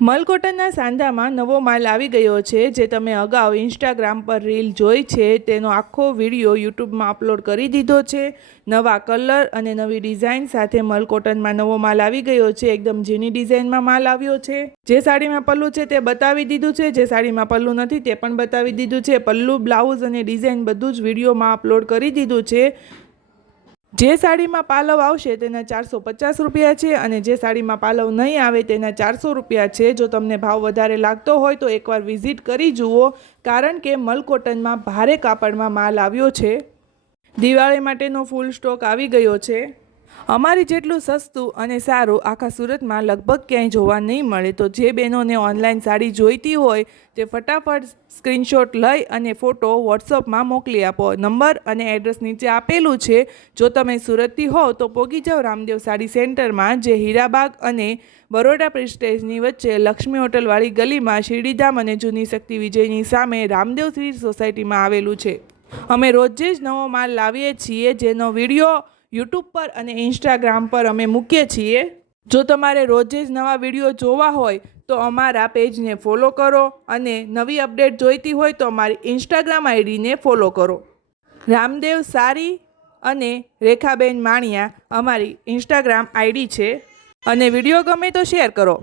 મલકોટનના સાંધામાં નવો માલ આવી ગયો છે, જે તમે અગાઉ ઇન્સ્ટાગ્રામ પર રીલ જોઈ છે તેનો આખો વિડીયો યુટ્યુબમાં અપલોડ કરી દીધો છે। નવા કલર અને નવી ડિઝાઇન સાથે મલકોટનમાં નવો માલ આવી ગયો છે। એકદમ ઝીણી ડિઝાઇનમાં માલ આવ્યો છે। જે સાડીમાં પલ્લું છે તે બતાવી દીધું છે, જે સાડીમાં પલ્લું નથી તે પણ બતાવી દીધું છે। પલ્લું, બ્લાઉઝ અને ડિઝાઇન બધું જ વિડીયોમાં અપલોડ કરી દીધું છે। જે સાડીમાં પાલવ આવશે તેના 450 રૂપિયા છે અને જે સાડીમાં પાલવ નહીં આવે તેના 400 રૂપિયા છે। જો તમને ભાવ વધારે લાગતો હોય તો એકવાર વિઝિટ કરી જુઓ, કારણ કે મલકોટનમાં ભારે કાપડમાં માલ આવ્યો છે। દિવાળી માટેનો ફૂલ સ્ટોક આવી ગયો છે। અમારી જેટલું સસ્તું અને સારું આખા સુરતમાં લગભગ ક્યાંય જોવા નહીં મળે। તો જે બહેનોને ઓનલાઈન સાડી જોઈતી હોય તે ફટાફટ સ્ક્રીનશોટ લઈ અને ફોટો વોટ્સઅપમાં મોકલી આપો। નંબર અને એડ્રેસ નીચે આપેલું છે। જો તમે સુરતથી હોવ તો પોગી જાઓ રામદેવ સાડી સેન્ટરમાં, જે હીરાબાગ અને બરોડા પ્રેસ્ટેજની વચ્ચે લક્ષ્મી હોટલવાળી ગલીમાં શિરડીધામ અને જૂની શક્તિ વિજયની સામે રામદેવ સ્વીટ સોસાયટીમાં આવેલું છે। અમે રોજે જ નવો માલ લાવીએ છીએ, જેનો વિડીયો યુટ્યુબ પર અને ઇન્સ્ટાગ્રામ પર અમે મૂકીએ છીએ। જો તમારે રોજે જ નવા વિડીયો જોવા હોય તો અમારા પેજને ફોલો કરો અને નવી અપડેટ જોઈતી હોય તો અમારી ઇન્સ્ટાગ્રામ આઈડીને ફોલો કરો। રામદેવ સાડી અને રેખાબેન માણિયા અમારી ઇન્સ્ટાગ્રામ આઈડી છે, અને વિડીયો ગમે તો શેર કરો।